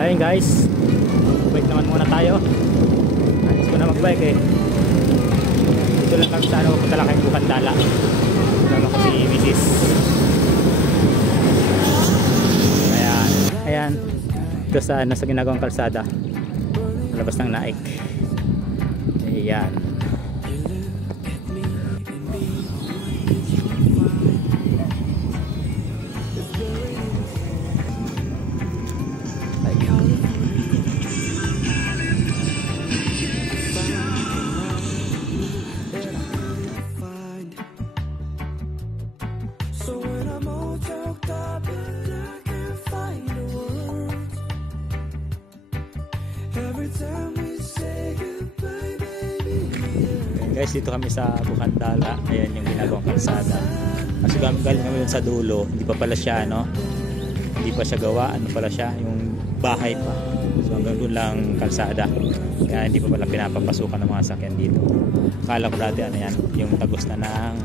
Ayun guys, bike naman muna tayo. Alis ko na magbike eh. Dito lang kami sa ano, punta lang kayong Bukandala. Kasama ko si Mrs. Ayan, ito sa ginagawang kalsada, labas ng Naik. Ayan. Guys, dito kami sa Bukandala. Ayan yung ginagawang kalsada. Kasi galing kami sa dulo. Hindi pa pala siya, no? Hindi pa siya gawa. Ano pala siya? Yung bahay pa. So hanggang doon lang kalsada. Kaya hindi pa pala pinapapasukan ng mga sakyan dito. Akala ko dati ano yan, yung tagos na ng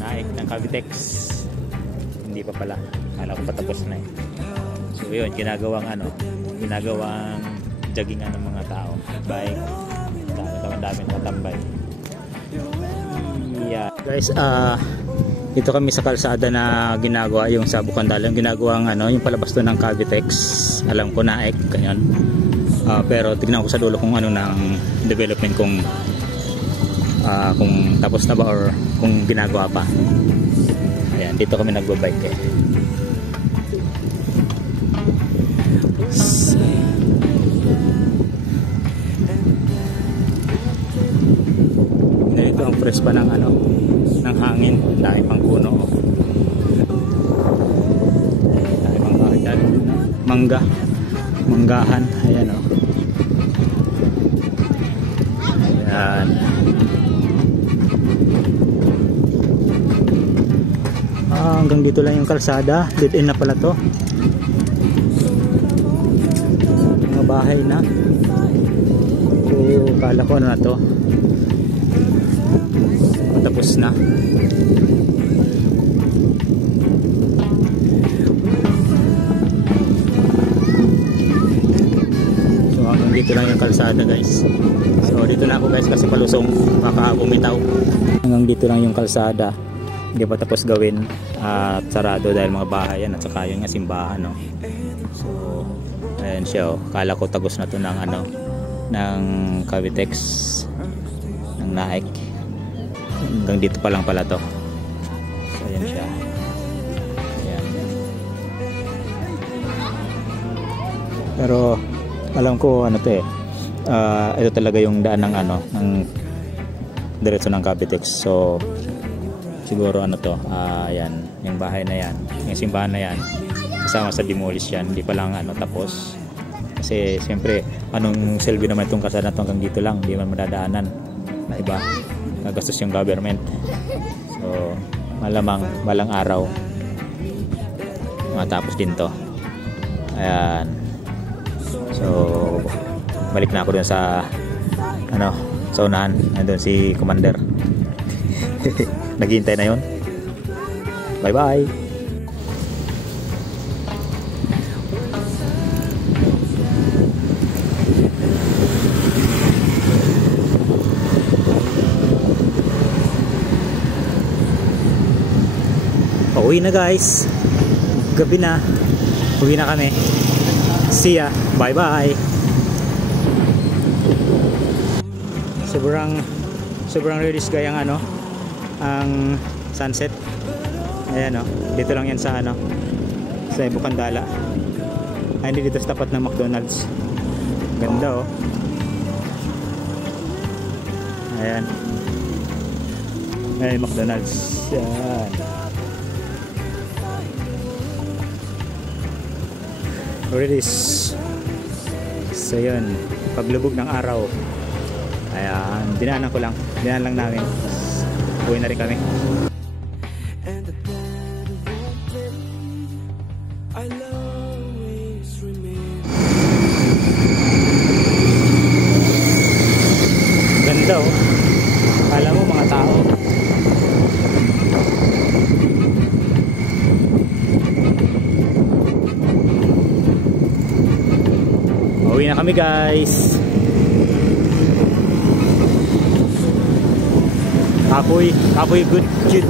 Naik, ng Cavitex. Hindi pa pala. Akala ko patapos na eh. So yun, ginagawang joggingan ng mga tao. Bike. Daming katambay. Yeah. Guys, dito kami sa kalsada na ginagawa yung sa Bukandala, yung ginagawang yung palabas doon ng Cavitex. Alam ko Naik, ganyan. Pero tignan ko sa dulo kung ano ng development, kung tapos na ba or kung ginagawa pa. Ayan, dito kami nagbabike eh. Ito ang fresh pa ng ng hangin, dahil pang puno. Dahil pang bakit manggahan, ayan o. Ayan. Hanggang dito lang yung kalsada, dead end na pala to. Mga bahay na. So kala ko ano na to, tapos na. So hanggang dito lang yung kalsada guys. So dito na ako guys kasi palusong, baka bumitaw. Hanggang dito lang yung kalsada, hindi pa tapos gawin at sarado dahil mga bahay yan at saka yung simbahan, no? So ayan siya oh. Kala ko tagos na to ng ng Cavitex, ng Naik. Hanggang dito pa lang pala to. So ayan siya. Ayan. Pero alam ko to eh, ito talaga yung daan ng ng diretso ng Cavitex. So siguro to, ayan, yung bahay na yan, yung simbahan na yan, kasama sa demolish yan, hindi pa lang tapos. Kasi siyempre anong silbi naman itong kalsada na to, hanggang dito lang, hindi man madadaanan na iba, nagastos yung government. So malamang balang araw matapos din to. Ayan. So balik na ako dun sa sa unahan, nandun si Commander. Naghihintay na yun. Bye bye. Pauwi na guys, gabi na, uwi na kami. See ya, bye bye. Sobrang ready sky ang ang sunset. Ayan dito lang yan sa sa Bukandala. Ay, hindi dito sa tapat ng McDonald's. Ganda ayan, ay McDonald's yan. Where it is. So yun, paglubog ng araw, ayan, dinaanan lang namin. Uwi na rin kami. Ganda Kala mo mga tao. Pauwi na kami guys. Kapoy good kid.